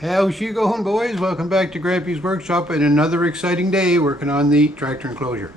How's you going, boys? Welcome back to Grampie's workshop and another exciting day working on the tractor enclosure.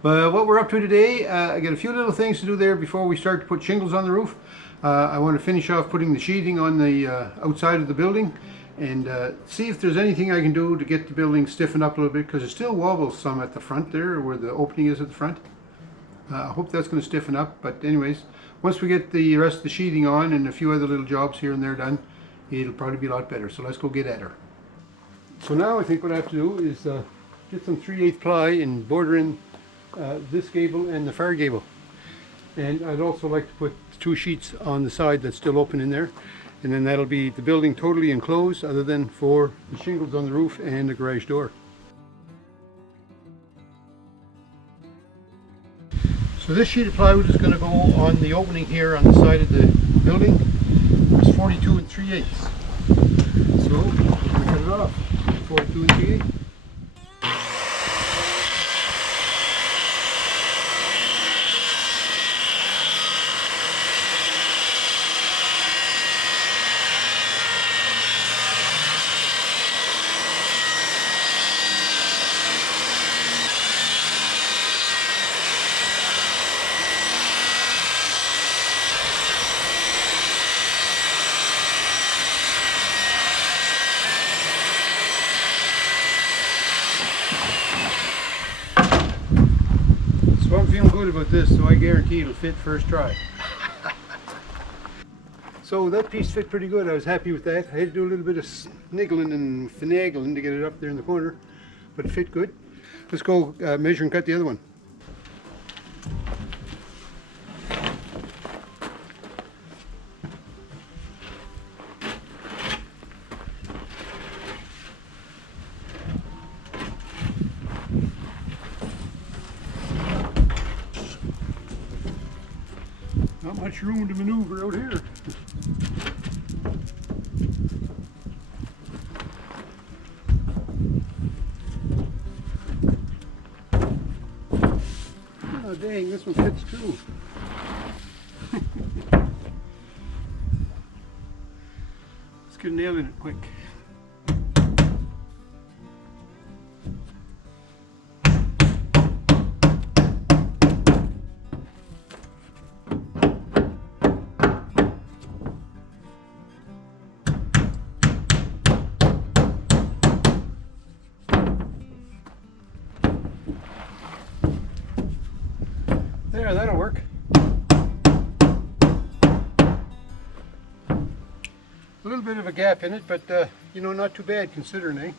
What we're up to today, I got a few little things to do there before we start to put shingles on the roof. I want to finish off putting the sheeting on the outside of the building and see if there's anything I can do to get the building stiffened up a little bit, because it still wobbles some at the front there where the opening is at the front. I hope that's going to stiffen up, but anyways, once we get the rest of the sheeting on and a few other little jobs here and there done, it'll probably be a lot better. So let's go get at her. So now I think what I have to do is get some 3/8 ply and border in this gable and the far gable. And I'd also like to put 2 sheets on the side that's still open in there. And then that'll be the building totally enclosed other than for the shingles on the roof and the garage door. So this sheet of plywood is going to go on the opening here on the side of the building. It's 42 3/8. So we're going to cut it off. 42 3/8. So I'm feeling good about this, so I guarantee it'll fit first try. So that piece fit pretty good. I was happy with that. I had to do a little bit of sniggling and finagling to get it up there in the corner, but it fit good. Let's go measure and cut the other one. Not much room to maneuver out here. Oh dang, this one fits too. Let's get a nail in it quick. There, that'll work. A little bit of a gap in it, but you know, not too bad considering, eh?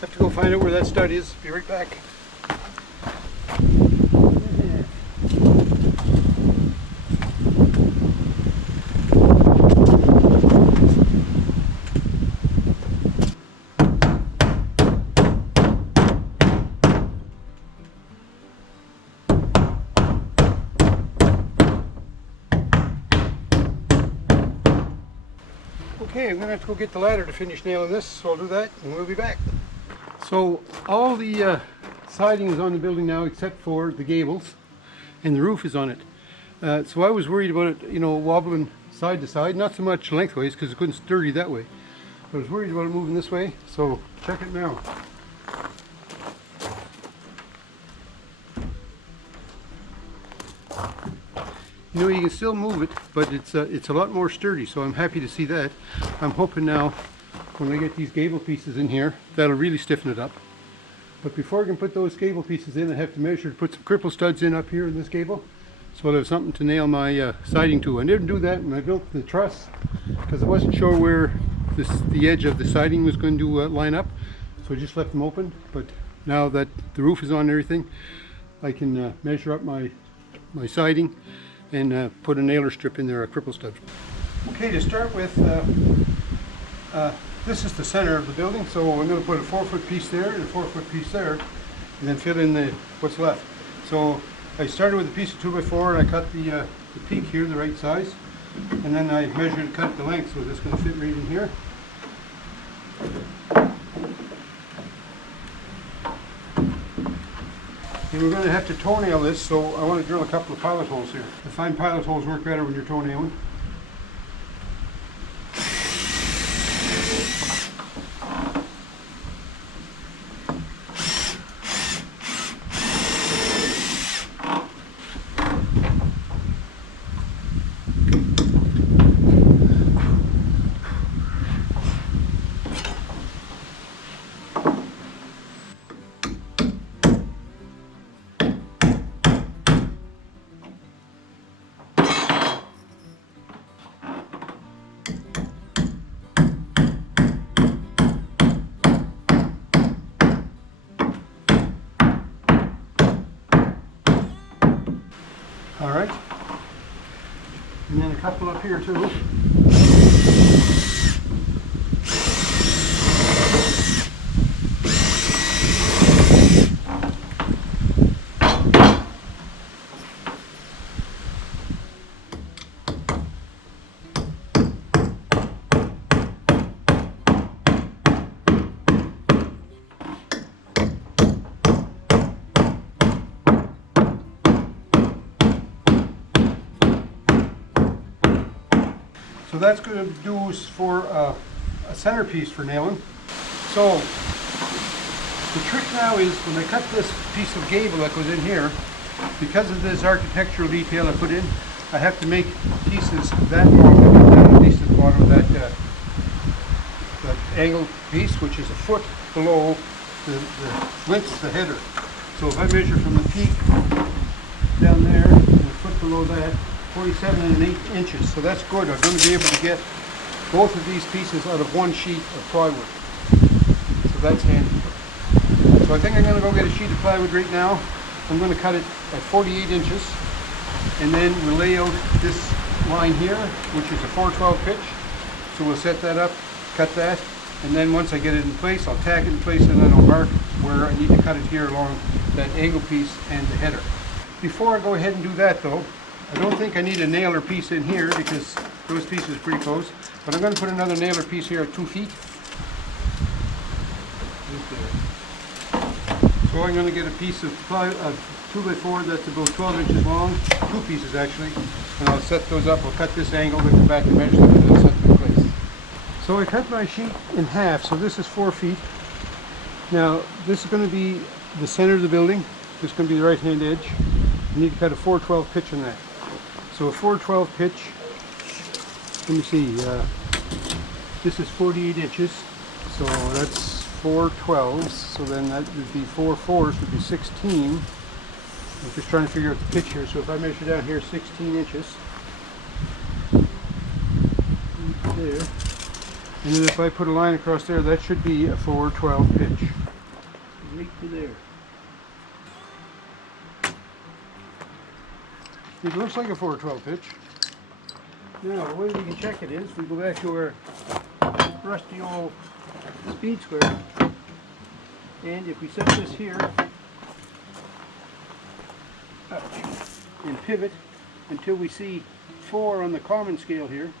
Have to go find out where that stud is. Be right back. Okay, I'm going to have to go get the ladder to finish nailing this, so I'll do that and we'll be back. So all the siding is on the building now except for the gables, and the roof is on it. So I was worried about it, you know, wobbling side to side, not so much lengthways because it couldn't sturdy that way. I was worried about it moving this way, so check it now. You know, you can still move it, but it's a lot more sturdy, so I'm happy to see that. I'm hoping now when I get these gable pieces in here, that'll really stiffen it up. But before I can put those gable pieces in, I have to measure to put some cripple studs in up here in this gable, so I'll have something to nail my siding to. I didn't do that when I built the truss because I wasn't sure where the edge of the siding was going to line up, so I just left them open. But now that the roof is on and everything, I can measure up my siding and put a nailer strip in there, a cripple stud. Okay, to start with, this is the center of the building, so I'm going to put a 4-foot piece there and a 4-foot piece there, and then fill in what's left. So I started with a piece of 2x4 and I cut the peak here the right size, and then I measured and cut the length, so this is going to fit right in here. And we're going to have to toenail this, so I want to drill a couple of pilot holes here. I find pilot holes work better when you're toenailing. All right, and then a couple up here too. So that's going to do us for a centerpiece for nailing. So the trick now is when I cut this piece of gable that goes in here, because of this architectural detail I put in, I have to make pieces that long, at least at the bottom of that angled piece, which is a foot below the width of the header. So if I measure from the peak down there and a foot below that, 47 1/8 inches, so that's good. I'm going to be able to get both of these pieces out of one sheet of plywood, so that's handy. So I think I'm going to go get a sheet of plywood right now. I'm going to cut it at 48 inches, and then we'll lay out this line here, which is a 412 pitch. So we'll set that up, cut that, and then once I get it in place, I'll tack it in place, and then I'll mark where I need to cut it here along that angle piece and the header. Before I go ahead and do that though, I don't think I need a nailer piece in here because those pieces are pretty close, but I'm going to put another nailer piece here at 2 feet. So I'm going to get a piece of 2x4 that's about 12 inches long, 2 pieces actually, and I'll set those up. I'll cut this angle, then come back and measure them, and then set them in place. So I cut my sheet in half, so this is 4 feet. Now this is going to be the center of the building. This is going to be the right hand edge. You need to cut a 412 pitch on that. So a 412 pitch, let me see, this is 48 inches, so that's 412s, so then that would be 4 4s would be 16. I'm just trying to figure out the pitch here, so if I measure down here 16 inches, right there, and then if I put a line across there, that should be a 412 pitch, right to there. It looks like a 412 pitch. Now, the way we can check it is, we go back to our rusty old speed square, and if we set this here, and pivot until we see 4 on the common scale here,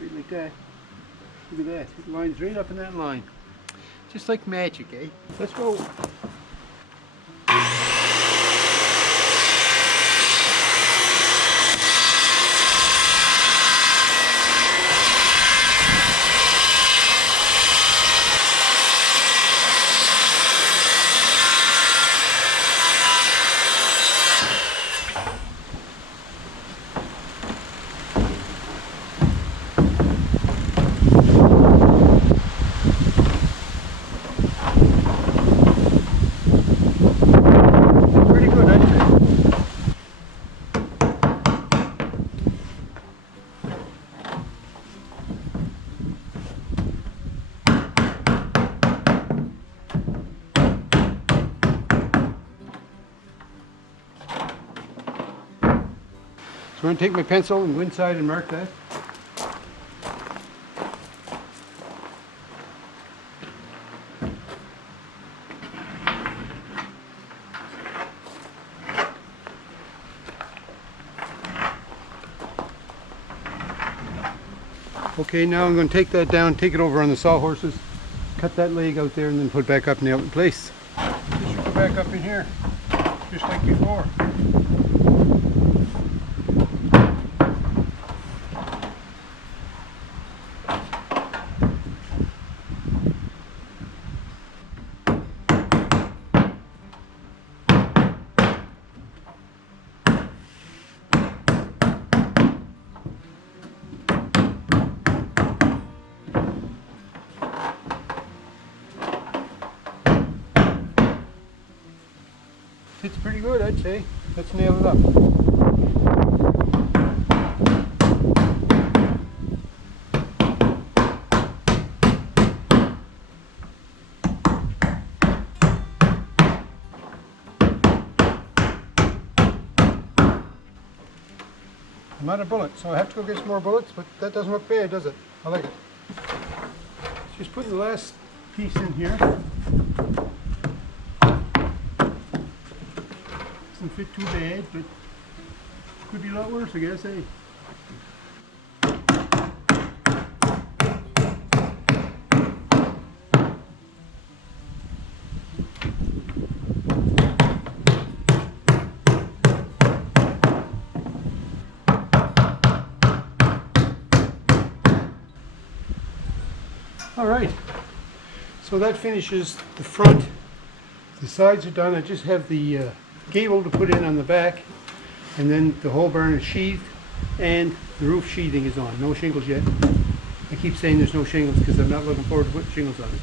right like that. Look at that, it lines right up in that line. Just like magic, eh? Let's go. So I'm going to take my pencil and go inside and mark that. Okay, now I'm going to take that down, take it over on the sawhorses, cut that leg out there, and then put it back up, nail it in place. This should go back up in here, just like before. It's pretty good, I'd say. Let's nail it up. I'm out of bullets, so I have to go get some more bullets, but that doesn't look bad, does it? I like it. Just putting the last piece in here. Doesn't fit too bad, but could be a lot worse, I guess, eh? All right, so that finishes the front. The sides are done. I just have the gable to put in on the back, and then the whole barn is sheathed, and the roof sheathing is on. No shingles yet. I keep saying there's no shingles because I'm not looking forward to putting shingles on it.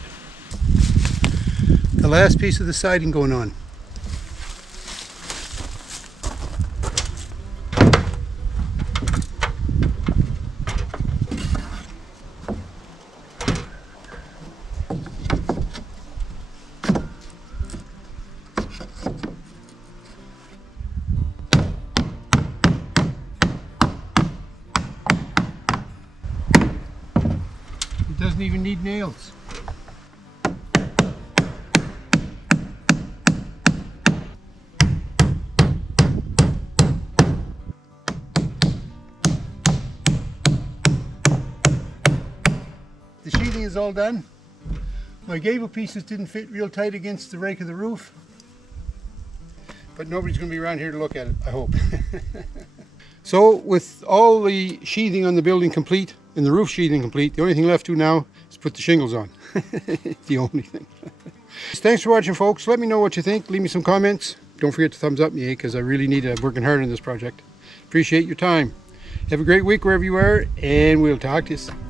The last piece of the siding going on. Doesn't even need nails. The sheathing is all done. My gable pieces didn't fit real tight against the rake of the roof, but nobody's going to be around here to look at it, I hope. So with all the sheathing on the building complete and the roof sheathing complete, the only thing left to do now is put the shingles on. The only thing. Thanks for watching, folks. Let me know what you think. Leave me some comments. Don't forget to thumbs up me, because I really need to working hard on this project. Appreciate your time. Have a great week wherever you are, and we'll talk to you soon.